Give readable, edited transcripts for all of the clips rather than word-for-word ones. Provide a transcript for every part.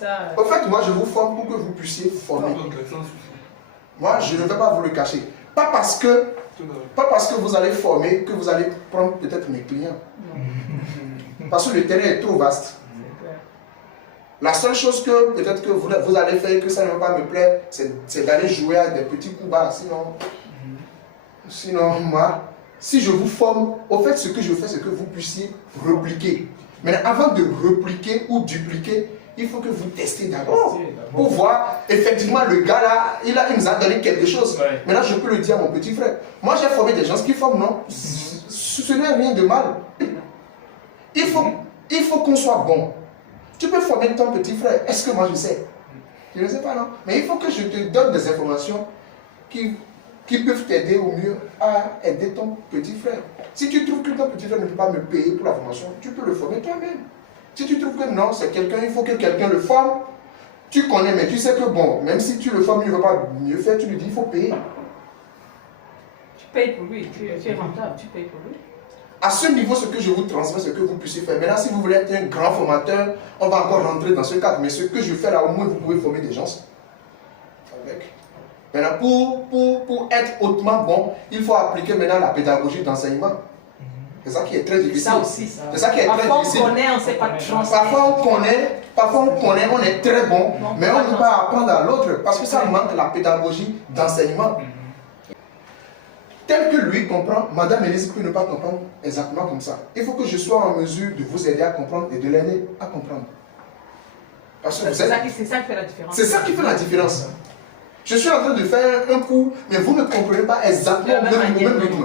ça. En fait, moi, je vous forme pour que vous puissiez former. Moi, je ne vais pas vous le cacher. Pas parce que vous allez former que vous allez prendre peut-être mes clients. Parce que le terrain est trop vaste. La seule chose que peut-être que vous allez faire et que ça ne va pas me plaire, c'est d'aller jouer à des petits coups bas. Sinon, moi, si je vous forme, au fait, ce que je fais, c'est que vous puissiez repliquer. Mais avant de repliquer ou dupliquer, il faut que vous testez d'abord pour voir, effectivement, le gars là, il nous a donné quelque chose. Ouais. Maintenant, je peux le dire à mon petit frère. Moi, j'ai formé des gens qui forment, non. Ce n'est rien de mal. Il faut qu'on soit bon. Tu peux former ton petit frère. Est-ce que moi je sais? Je ne sais pas, non. Mais il faut que je te donne des informations qui peuvent t'aider au mieux à aider ton petit frère. Si tu trouves que ton petit frère ne peut pas me payer pour la formation, tu peux le former toi-même. Si tu trouves que non, c'est quelqu'un, il faut que quelqu'un le forme, tu connais, mais tu sais que bon, même si tu le formes, il ne veut pas mieux faire, tu lui dis, il faut payer. Tu payes pour lui, tu es rentable, tu payes pour lui. À ce niveau, ce que je vous transmets, ce que vous puissiez faire. Maintenant, si vous voulez être un grand formateur, on va encore rentrer dans ce cadre. Mais ce que je fais là, au moins, vous pouvez former des gens avec. Maintenant, pour être hautement bon, il faut appliquer maintenant la pédagogie d'enseignement. C'est ça qui est très difficile. Ça aussi. C'est ça qui est très difficile. Parfois on connaît, on ne sait pas transmettre. Parfois on connaît, on est très bon, mais on ne peut pas apprendre à l'autre parce que ça manque la pédagogie d'enseignement. Tel que lui comprend, Madame Élise peut ne pas comprendre exactement comme ça. Il faut que je sois en mesure de vous aider à comprendre et de l'aider à comprendre. Parce que c'est ça qui fait la différence. C'est ça qui fait la différence. Je suis en train de faire un coup, mais vous ne comprenez pas exactement le même rythme.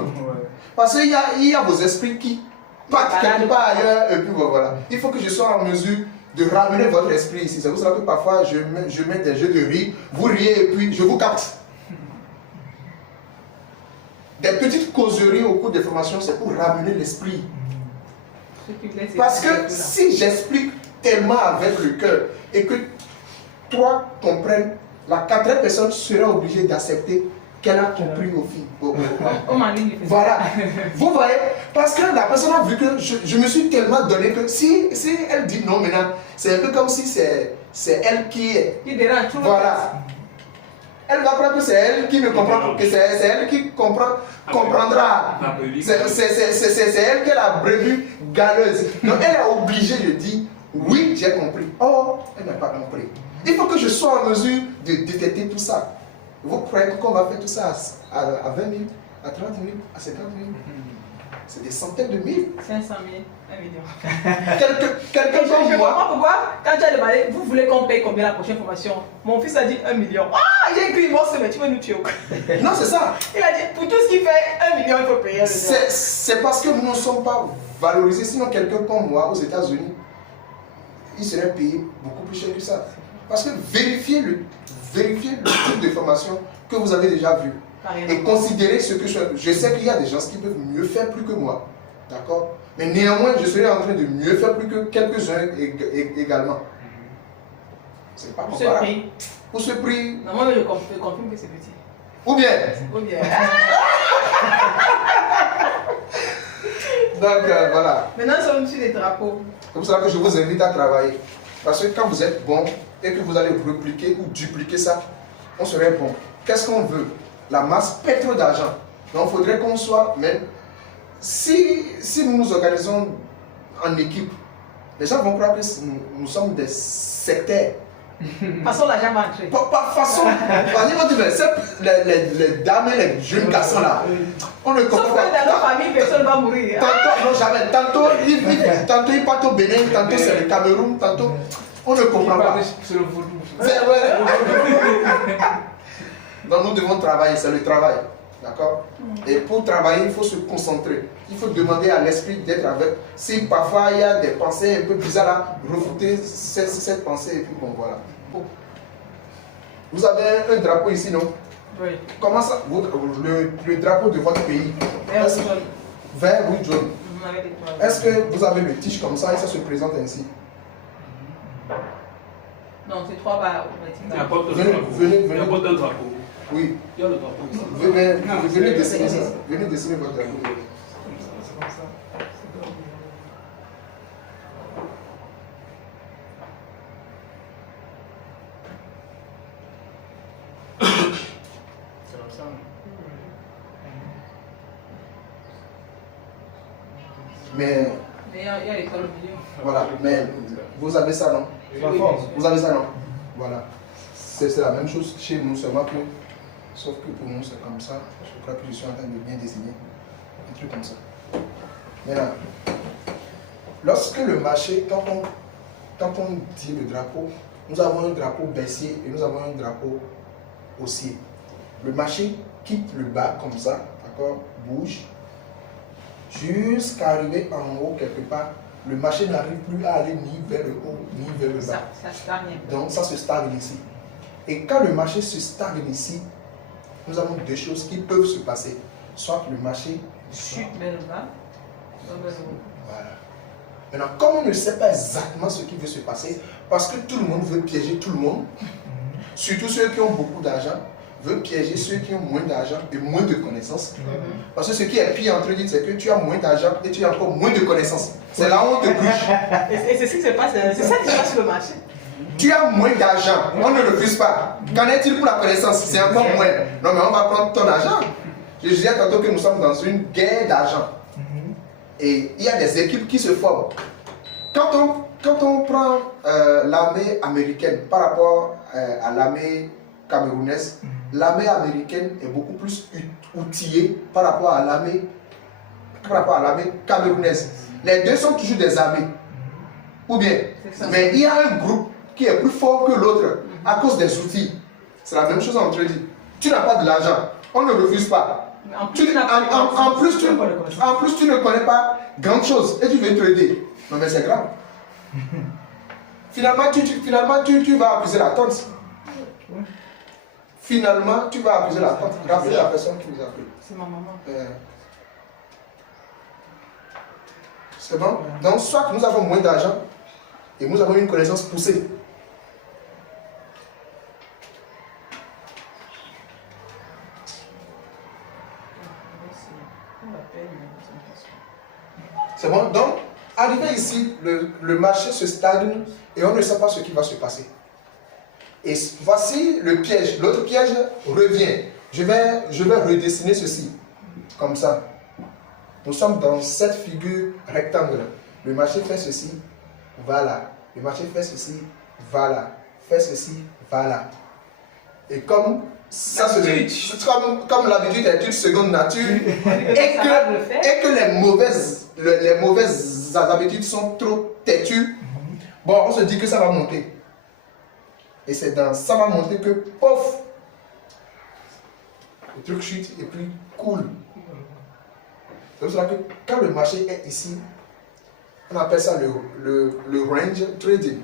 Parce qu'il y a vos esprits qui partent quelque part ailleurs, et puis voilà. Il faut que je sois en mesure de ramener votre esprit ici. C'est pour ça que parfois je mets des jeux de rire, vous riez et puis je vous capte. Des petites causeries au cours des formations, c'est pour ramener l'esprit. Parce que si j'explique tellement avec le cœur et que toi comprennes, la quatrième personne sera obligée d'accepter qu'elle a compris au fil. Voilà. Vous voyez, parce que la personne a vu que je me suis tellement donné que si elle dit non maintenant, c'est un peu comme si c'est elle qui est. Qui dérange tout le monde. Voilà. Elle va croire que c'est elle qui ne comprend pas, que c'est elle qui comprendra. C'est elle qui est la brebis galeuse. Donc elle est obligée de dire oui, j'ai compris. Oh, elle n'a pas compris. Il faut que je sois en mesure de détecter tout ça. Vous croyez qu'on va faire tout ça à 20 000, à 30 000, à 50 000? C'est des centaines de mille. 500 000, 1 million. Quelqu'un comme je moi. comprends pourquoi, quand tu as demandé, vous voulez qu'on paye combien la prochaine formation? Mon fils a dit 1 million. Ah, j'ai écrit, bon, mais tu veux nous tuer. Non, c'est ça. Il a dit, pour tout ce qu'il fait, 1 million, il faut payer. C'est parce que nous ne sommes pas valorisés. Sinon, quelqu'un comme moi aux États-Unis, il serait payé beaucoup plus cher que ça. Parce que vérifiez le type de formation que vous avez déjà vu. Et considérez ce que je sais qu'il y a des gens qui peuvent mieux faire plus que moi. D'accord? Mais néanmoins, je serai en train de mieux faire plus que quelques-uns également. C'est pas comparable. Pour ce prix. Non, moi, je confirme que c'est petit. Ou bien. Donc, voilà. Maintenant, nous sommes sur les drapeaux. C'est pour ça que je vous invite à travailler. Parce que quand vous êtes bon et que vous allez repliquer ou dupliquer ça, on serait bon. Qu'est-ce qu'on veut? La masse paie trop d'argent. Donc il faudrait qu'on soit même. Si nous nous organisons en équipe, les gens vont croire que nous sommes des sectaires. Façon, l'argent va entrer. Pas façon. Les dames et les jeunes garçons là, on ne comprend pas. Sauf que dans notre famille, personne ne va mourir. Tantôt, non, jamais. Tantôt ils partent au Bénin, tantôt c'est le Cameroun, tantôt. On ne comprend pas. C'est le vaudou. Donc nous devons travailler, c'est le travail. D'accord? Et pour travailler, il faut se concentrer. Il faut demander à l'esprit d'être avec. Si parfois il y a des pensées un peu bizarres là, refouter cette pensée et puis bon voilà. Vous avez un drapeau ici, non? Oui. Comment ça? Le drapeau de votre pays? Vert, rouge, jaune. Est-ce que vous avez le tige comme ça et ça se présente ainsi? Non, c'est 3 barres. Venez. Apporte un drapeau. Oui. Il y a le drapeau ici. Venez dessiner ça. Venez dessiner votre drapeau. C'est comme ça. Mais Mais il y a l'école au milieu. voilà, mais vous avez ça, non? La force. Vous avez ça, non? Voilà. C'est la même chose chez nous, seulement que, sauf que pour nous, c'est comme ça. Je crois que je suis en train de bien dessiner. Un truc comme ça. Maintenant, lorsque le marché, quand on dit le drapeau, nous avons un drapeau baissier et nous avons un drapeau haussier. Le marché quitte le bas comme ça, d'accord, bouge, jusqu'à arriver en haut quelque part. Le marché n'arrive plus à aller ni vers le haut ni vers le bas. Ça stagne. Donc ça se stagne ici. Et quand le marché se stagne ici, nous avons deux choses qui peuvent se passer. Soit le marché Chute vers le bas. Soit vers le haut. voilà. Maintenant, comme on ne sait pas exactement ce qui veut se passer, parce que tout le monde veut piéger tout le monde, surtout ceux qui ont beaucoup d'argent, veulent piéger ceux qui ont moins d'argent et moins de connaissances. Parce que ce qui est pire entre eux, c'est que tu as moins d'argent et tu as encore moins de connaissances. C'est là où on te bouge. Et c'est ce qui se passe, c'est ça qui se passe sur le marché. Tu as moins d'argent, on ne refuse pas. Qu'en est-il pour la connaissance? C'est encore moins. Non, mais on va prendre ton argent. Je disais tantôt que nous sommes dans une guerre d'argent. Et il y a des équipes qui se forment. Quand on prend l'armée américaine par rapport à l'armée camerounaise, l'armée américaine est beaucoup plus outillée par rapport à l'armée camerounaise. Les deux sont toujours des armées. Ou bien, mais il y a un groupe qui est plus fort que l'autre à cause des outils. C'est la même chose entre eux. Tu n'as pas de l'argent, on ne refuse pas. En plus, tu ne connais pas grand chose et tu veux te aider. Non mais c'est grave. Finalement, tu vas accuser la tante. Finalement, tu vas accuser la tante. Rappelez la personne qui vous a appelé. C'est ma maman. C'est bon? Donc, soit nous avons moins d'argent et nous avons une connaissance poussée. C'est bon? Donc, arrivé ici, le marché se stagne et on ne sait pas ce qui va se passer. Et voici le piège. L'autre piège revient. Je vais redessiner ceci. Comme ça. Nous sommes dans cette figure rectangle. Le marché fait ceci, voilà. Le marché fait ceci, voilà. Fait ceci, voilà. Et comme ça comme l'habitude est une seconde nature, et que les mauvaises habitudes sont trop têtues, bon, on se dit que ça va monter. Et c'est dans ça va monter que, pof, le truc chute et puis coule. C'est pour cela que quand le marché est ici, on appelle ça le range trading.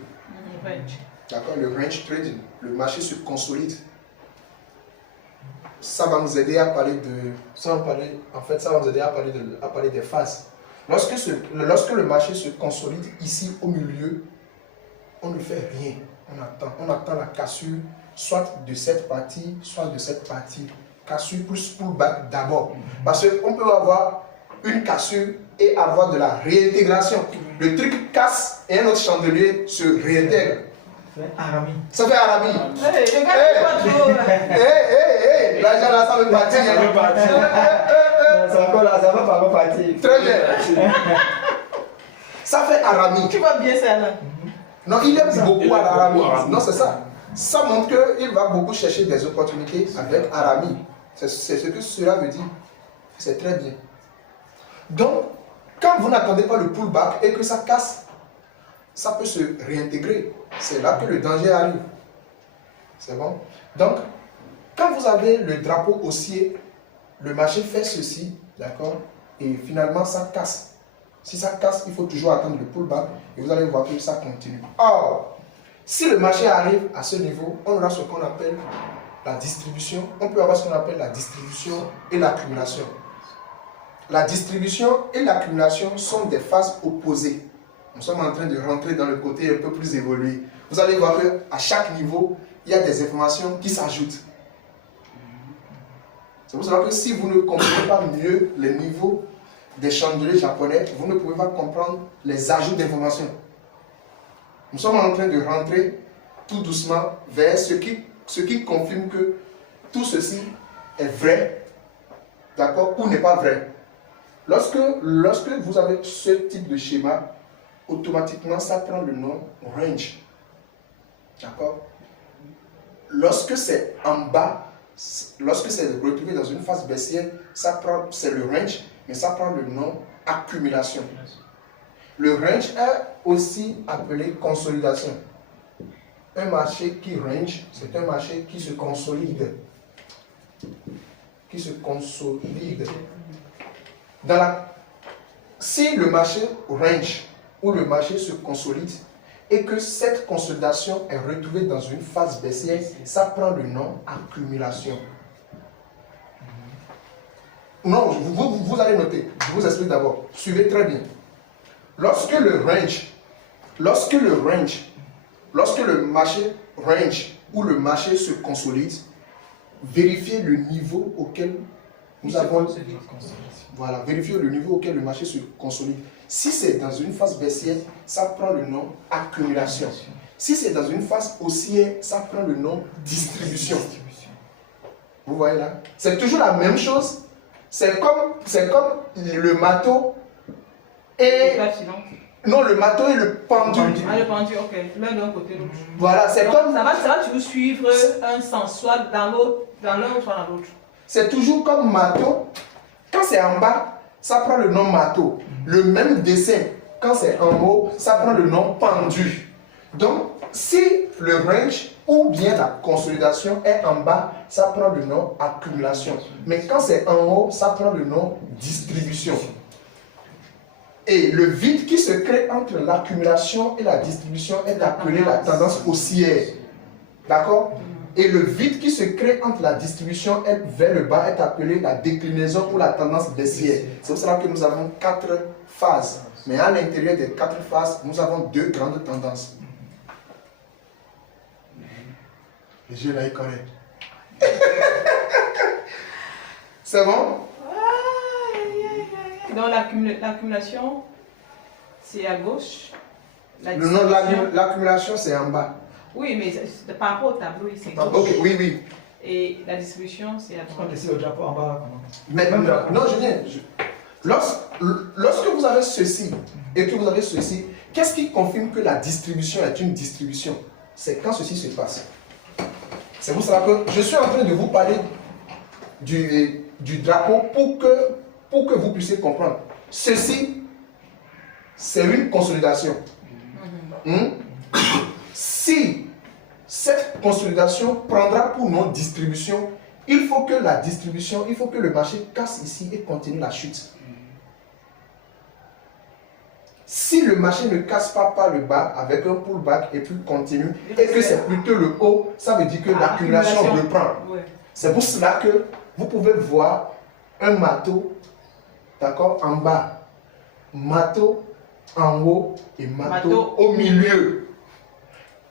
D'accord, le range trading. Le marché se consolide. Ça va nous aider à parler de. Ça va nous aider à parler des phases. Lorsque le marché se consolide ici au milieu, on ne fait rien. On attend la cassure, soit de cette partie, soit de cette partie. Cassure plus pullback d'abord. Parce qu'on peut avoir une cassure et avoir de la réintégration. Le truc casse et un autre chandelier se réintègre. Ça fait Arami. L'argent là, ça veut partir. C'est encore là, ça va pas repartir. Très bien. Ça fait Arami. Tu vois bien ça là. Non, il aime beaucoup à l'Arami. Non, c'est ça. Ça montre qu'il va beaucoup chercher des opportunités avec Arami. C'est ce que cela veut dire. C'est très bien. Donc, quand vous n'attendez pas le pullback et que ça casse, ça peut se réintégrer. C'est là que le danger arrive. C'est bon? Donc, quand vous avez le drapeau haussier, le marché fait ceci, d'accord? Et finalement, ça casse. Si ça casse, il faut toujours attendre le pullback et vous allez voir que ça continue. Or, si le marché arrive à ce niveau, on aura ce qu'on appelle la distribution. On peut avoir ce qu'on appelle la distribution et l'accumulation. La distribution et l'accumulation sont des phases opposées. Nous sommes en train de rentrer dans le côté un peu plus évolué. Vous allez voir qu'à chaque niveau, il y a des informations qui s'ajoutent. C'est pour cela que si vous ne comprenez pas mieux les niveaux des chandeliers japonais, vous ne pouvez pas comprendre les ajouts d'informations. Nous sommes en train de rentrer tout doucement vers ce qui confirme que tout ceci est vrai, d'accord, ou n'est pas vrai. Lorsque vous avez ce type de schéma, automatiquement, ça prend le nom range. D'accord? Lorsque c'est en bas, lorsque c'est retrouvé dans une phase baissière, c'est le range, mais ça prend le nom accumulation. Le range est aussi appelé consolidation. Un marché qui range, c'est un marché qui se consolide. Qui se consolide. Si le marché range ou le marché se consolide et que cette consolidation est retrouvée dans une phase baissière, ça prend le nom accumulation. Non, vous allez noter. Je vous explique d'abord. Suivez très bien. Lorsque le marché range ou le marché se consolide, vérifiez le niveau auquel nous avons. Voilà, vérifiez le niveau auquel le marché se consolide. Si c'est dans une phase baissière, ça prend le nom accumulation. Si c'est dans une phase haussière, ça prend le nom distribution. Vous voyez là? C'est toujours la même chose. C'est comme le marteau et... Non, le marteau et le pendu. Ah, le pendu, ok. L'un d'un côté, l'autre. Voilà, c'est comme... Ça va toujours suivre un sens, soit dans l'autre, dans l'un ou soit dans l'autre. C'est toujours comme marteau. Quand c'est en bas, ça prend le nom marteau. Le même dessin, quand c'est en haut, ça prend le nom pendu. Donc, si le range ou bien la consolidation est en bas, ça prend le nom accumulation. Mais quand c'est en haut, ça prend le nom distribution. Et le vide qui se crée entre l'accumulation et la distribution est appelé la tendance haussière. D'accord? Et le vide qui se crée entre la distribution et vers le bas est appelé la déclinaison ou la tendance baissière. C'est pour cela que nous avons 4 phases. Mais à l'intérieur des 4 phases, nous avons 2 grandes tendances. Les yeux là, ils connaissent. C'est bon? Donc l'accumulation, c'est à gauche. L'accumulation, c'est en bas. Oui, mais par rapport au tableau, c'est gauche. Ok, oui. Et la distribution, c'est à droite. On laisse le drapeau en bas. Mais non, je viens. Lorsque vous avez ceci et que vous avez ceci, qu'est-ce qui confirme que la distribution est une distribution? C'est quand ceci se passe. C'est pour cela que je suis en train de vous parler du drapeau pour que vous puissiez comprendre. Ceci, c'est une consolidation. Si cette consolidation prendra pour nom distribution, il faut que le marché casse ici et continue la chute. Si le marché ne casse pas par le bas avec un pullback et puis continue, et que c'est plutôt le haut, ça veut dire que l'accumulation reprend. Ouais. C'est pour cela que vous pouvez voir un marteau, d'accord, en bas, marteau en haut et marteau au milieu.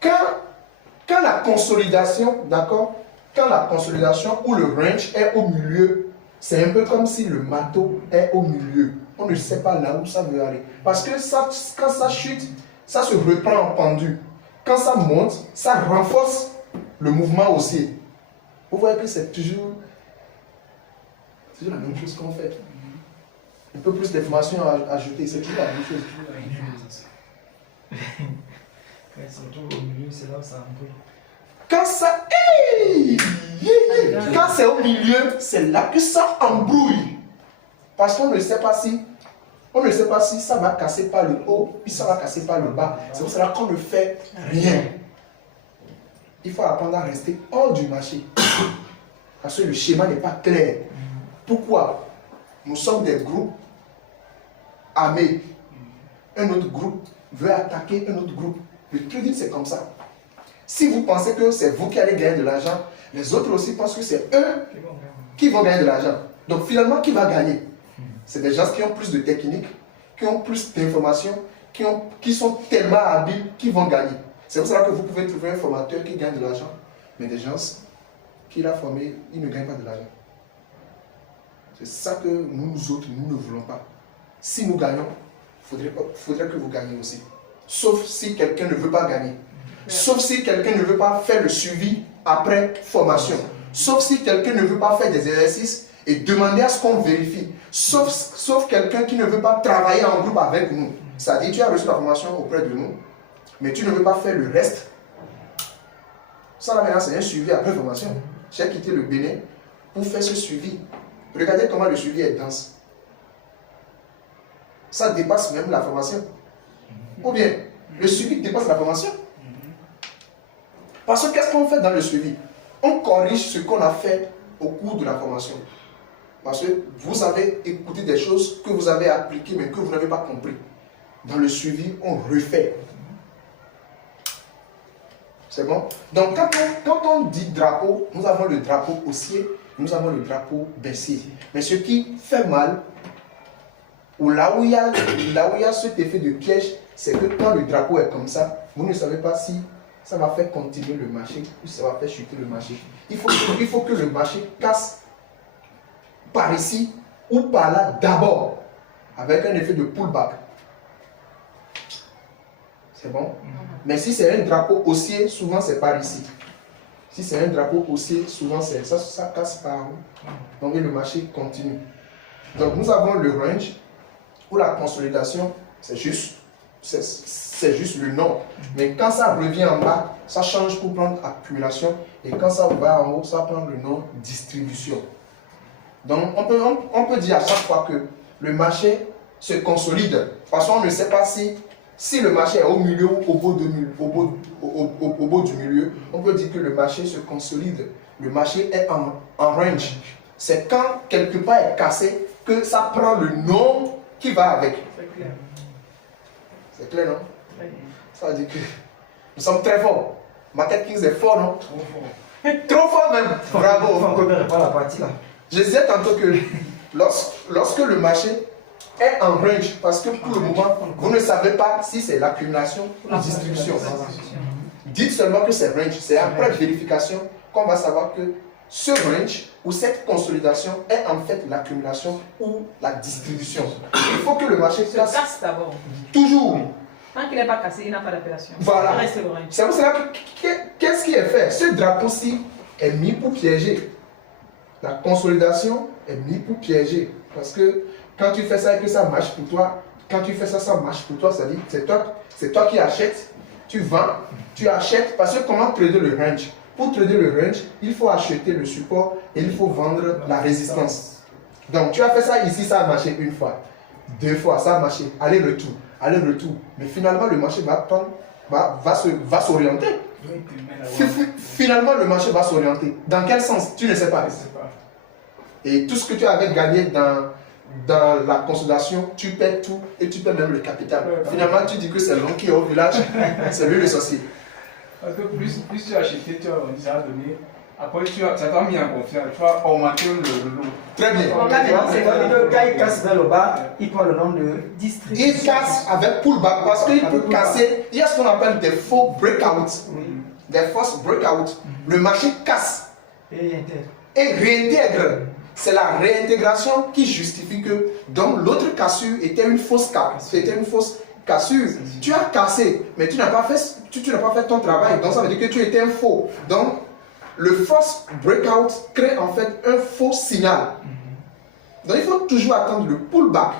Quand la consolidation, d'accord, quand la consolidation ou le range est au milieu, c'est un peu comme si le marteau est au milieu. On ne sait pas là où ça veut aller. Parce que quand ça chute, ça se reprend en pendu. Quand ça monte, ça renforce le mouvement haussier. Vous voyez que c'est toujours la même chose qu'on fait. Un peu plus d'informations à ajouter, c'est toujours la même chose. Surtout au milieu, c'est là où ça embrouille. Quand c'est au milieu, c'est là que ça embrouille. Parce qu'on ne sait pas si ça va casser par le haut, puis ça va casser par le bas. C'est pour cela qu'on ne fait rien. Il faut apprendre à rester hors du marché. Parce que le schéma n'est pas clair. Pourquoi? Nous sommes des groupes armés. Un autre groupe veut attaquer un autre groupe. Le trading, c'est comme ça. Si vous pensez que c'est vous qui allez gagner de l'argent, les autres aussi pensent que c'est eux qui vont gagner de l'argent. Donc finalement, qui va gagner? C'est des gens qui ont plus de techniques, qui ont plus d'informations, qui sont tellement habiles, qui vont gagner. C'est pour cela que vous pouvez trouver un formateur qui gagne de l'argent, mais des gens qu'il a formés, ils ne gagnent pas de l'argent. C'est ça que nous autres, nous ne voulons pas. Si nous gagnons, il faudrait que vous gagniez aussi. Sauf si quelqu'un ne veut pas gagner. Sauf si quelqu'un ne veut pas faire le suivi après formation. Sauf si quelqu'un ne veut pas faire des exercices et demander à ce qu'on vérifie. Sauf quelqu'un qui ne veut pas travailler en groupe avec nous. C'est-à-dire, tu as reçu la formation auprès de nous, mais tu ne veux pas faire le reste. Ça, là, maintenant, c'est un suivi après formation. J'ai quitté le Bénin pour faire ce suivi. Regardez comment le suivi est dense. Ça dépasse même la formation. Ou bien, le suivi dépasse la formation. Parce que qu'est-ce qu'on fait dans le suivi? On corrige ce qu'on a fait au cours de la formation. Parce que vous avez écouté des choses que vous avez appliquées mais que vous n'avez pas compris. Dans le suivi, on refait. C'est bon? Donc quand on dit drapeau, nous avons le drapeau haussier, nous avons le drapeau baissier. Mais ce qui fait mal, ou là où il y a cet effet de piège, c'est que quand le drapeau est comme ça, vous ne savez pas si ça va faire continuer le marché ou ça va faire chuter le marché. Il faut que le marché casse par ici ou par là d'abord, avec un effet de pullback. C'est bon? Mais si c'est un drapeau haussier, souvent c'est par ici. Si c'est un drapeau haussier, souvent c'est ça casse par où. Donc le marché continue. Donc nous avons le range où la consolidation, c'est juste le nom. Mais quand ça revient en bas, ça change pour prendre accumulation. Et quand ça va en haut, ça prend le nom distribution. Donc on peut dire à chaque fois que le marché se consolide. Parce qu'on ne sait pas si le marché est au milieu ou au bout du milieu. On peut dire que le marché se consolide. Le marché est en range. C'est quand quelque part est cassé que ça prend le nom qui va avec. C'est clair. C'est clair, non? Oui. Ça veut dire que nous sommes très forts. Market Kings est fort, non? Trop fort. Trop fort même. Bravo. Faut encore pas la partie là. Je disais tantôt que lorsque le marché est en range, parce que pour le moment, vous ne savez pas si c'est l'accumulation ou la distribution. Dites seulement que c'est range. C'est après vérification qu'on va savoir que ce range ou cette consolidation est en fait l'accumulation ou la distribution. Il faut que le marché Se casse casse d'abord. toujours. Tant qu'il n'est pas cassé, il n'a pas d'appellation. Voilà. Il reste le range. C'est pour cela que qu'est-ce qui est fait? Ce drapeau-ci est mis pour piéger. La consolidation est mise pour piéger. Parce que quand tu fais ça et que ça marche pour toi, quand tu fais ça, ça marche pour toi, c'est-à-dire c'est toi qui achètes, tu vends, tu achètes. Parce que comment trader le range? Pour trader le range, il faut acheter le support et il faut vendre la résistance. Donc tu as fait ça ici, ça a marché une fois, deux fois, ça a marché, aller-retour, aller-retour. Mais finalement, le marché va s'orienter. Finalement, le marché va s'orienter. Dans quel sens? Tu ne sais pas. Et tout ce que tu avais gagné dans la consolidation, tu perds tout et tu perds même le capital. Finalement, tu dis que c'est l'homme qui est au village, c'est lui le sorcier. Parce que plus tu as acheté, tu as donné. Après, ça t'a mis en confiance. Tu as augmenté le lot. Très bien. C'est que quand il casse dans le bas, il prend le nom de distribution. Il casse avec pullback parce qu'il peut casser. Il y a ce qu'on appelle des faux breakouts. Des fausses breakouts. Le marché casse et réintègre. C'est la réintégration qui justifie que donc l'autre cassure était une fausse cassure. Tu as cassé, mais tu n'as pas fait ton travail. Donc ça veut dire que tu étais un faux. Donc le false breakout crée en fait un faux signal. Donc il faut toujours attendre le pullback.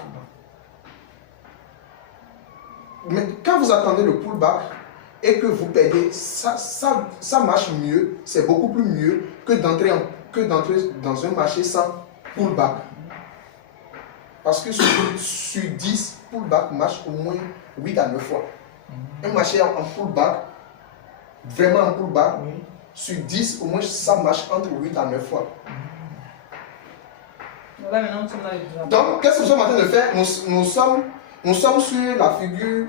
Mais quand vous attendez le pullback et que vous perdez, ça marche mieux, c'est beaucoup plus mieux que d'entrer dans un marché sans pullback. Parce que sur 10, pullback marche au moins 8 à 9 fois. Un marché en pullback, vraiment en pullback, sur 10, au moins ça marche entre 8 à 9 fois. Là, maintenant, nous sommes dans les drapeaux. Donc, qu'est-ce que nous sommes en train de faire? Nous sommes sur la figure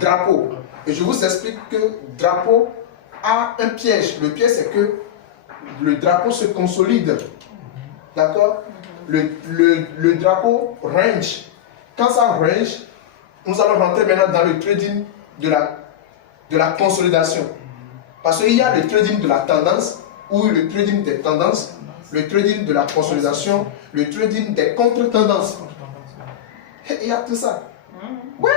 drapeau. Et je vous explique que drapeau a un piège. Le piège, c'est que le drapeau se consolide. D'accord? Le drapeau range. Quand ça range, nous allons rentrer maintenant dans le trading de la consolidation. Parce qu'il y a le trading de la tendance ou le trading des tendances, le trading de la consolidation, le trading des contre-tendances. Il y a tout ça. Ouais.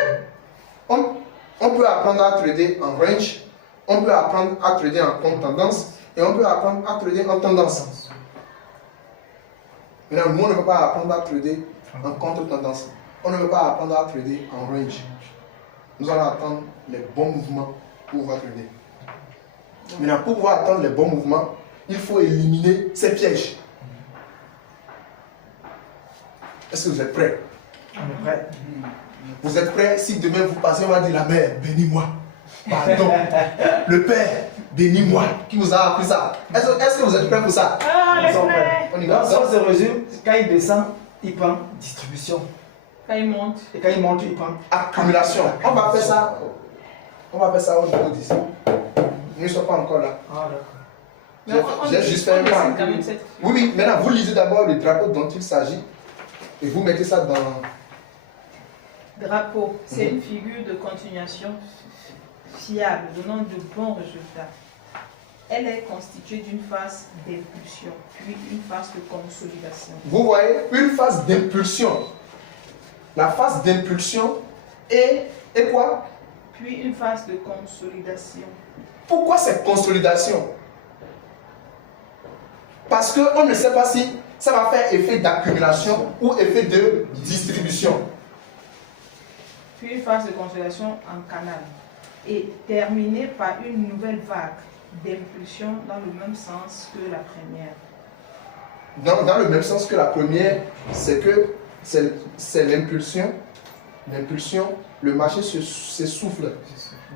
On peut apprendre à trader en range, on peut apprendre à trader en contre-tendance et on peut apprendre à trader en tendance. Maintenant, nous, on ne peut pas apprendre à trader en contre-tendance. On ne peut pas apprendre à trader en range. Nous allons attendre les bons mouvements pour pouvoir trader. Maintenant, pour pouvoir attendre les bons mouvements, il faut éliminer ces pièges. Est-ce que vous êtes prêts? On est prêt. Vous êtes prêts? Si demain vous passez, on va dire la mère, bénis-moi. Pardon. Le père, bénis-moi. Qui vous a appris ça? Est-ce que vous êtes prêts pour ça? Ah, Ils sont les prêts. On y va. Donc, si on se résume, quand il descend, il prend distribution. Quand il monte. Et quand il monte, il prend Accumulation. On va faire ça. On va faire ça au niveau d'ici. Nous ne sommes pas encore là. Ah, d'accord. J'ai juste fait un dessine plan. quand même cette... Oui, oui. Maintenant, vous lisez d'abord le drapeau dont il s'agit. Et vous mettez ça dans... Drapeau, c'est une figure de continuation fiable, donnant de bons résultats. Elle est constituée d'une phase d'impulsion, puis une phase de consolidation. Vous voyez, une phase d'impulsion. La phase d'impulsion et quoi? Puis une phase de consolidation. Pourquoi cette consolidation? Parce qu'on ne sait pas si ça va faire effet d'accumulation ou effet de distribution. Puis une phase de consolidation en canal. Et terminée par une nouvelle vague d'impulsion dans le même sens que la première. Dans le même sens que la première, c'est que c'est l'impulsion. L'impulsion, le marché s'essouffle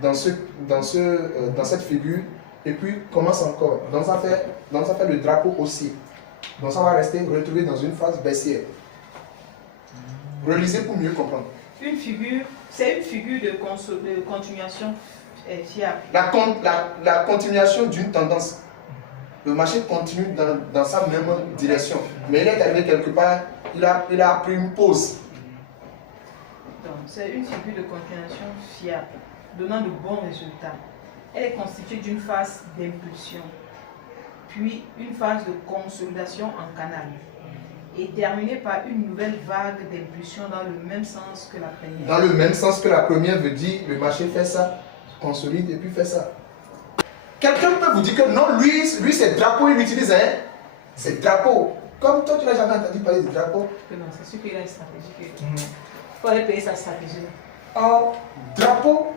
dans cette figure et puis commence encore. Donc ça fait le drapeau haussier. Donc ça va rester retrouvé dans une phase baissière. Relisez pour mieux comprendre. C'est une figure de continuation fiable. La continuation d'une tendance. Le marché continue dans sa même direction. Mais il est arrivé quelque part, il a pris une pause. Donc, c'est une figure de continuation fiable, donnant de bons résultats. Elle est constituée d'une phase d'impulsion, puis une phase de consolidation en canal, et terminée par une nouvelle vague d'impulsion dans le même sens que la première. Dans le même sens que la première veut dire, le marché fait ça, consolide et puis fait ça. Quelqu'un peut vous dire que non, lui c'est drapeau, il utilise, hein? C'est drapeau. Comme toi, tu n'as jamais entendu parler de drapeau. Que non, c'est sûr qu'il a une stratégie. Il faut aller payer sa stratégie. Or, drapeau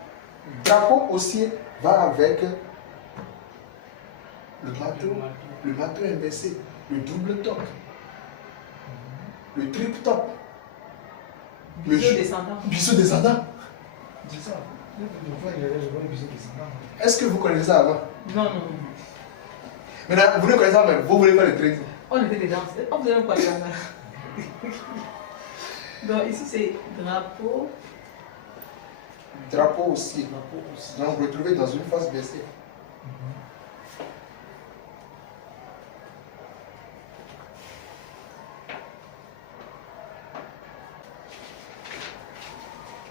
haussier va avec le bateau inversé, le double top, le triple top, Biseau descendant. biseau descendant. C'est ça. Je vois le biseau descendant. Est-ce que vous connaissez ça avant? Non, non, non. Maintenant, vous ne connaissez pas, mais vous voulez faire le trading. On était dedans. On faisait même pas de la main. Donc ici c'est drapeau. Drapeau haussier. Donc retrouvé dans une phase baissière.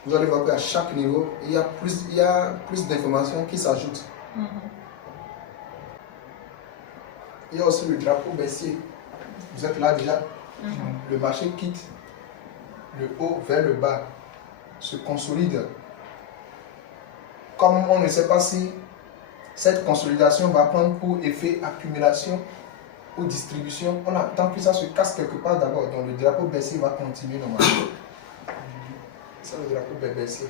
Vous allez voir qu'à chaque niveau, il y a plus d'informations qui s'ajoutent. Il y a aussi le drapeau baissier. Vous êtes là déjà. Le marché quitte le haut vers le bas, se consolide. Comme on ne sait pas si cette consolidation va prendre pour effet accumulation ou distribution, on attend que ça se casse quelque part d'abord. Donc le drapeau baissier va continuer normalement. C'est le drapeau baissier.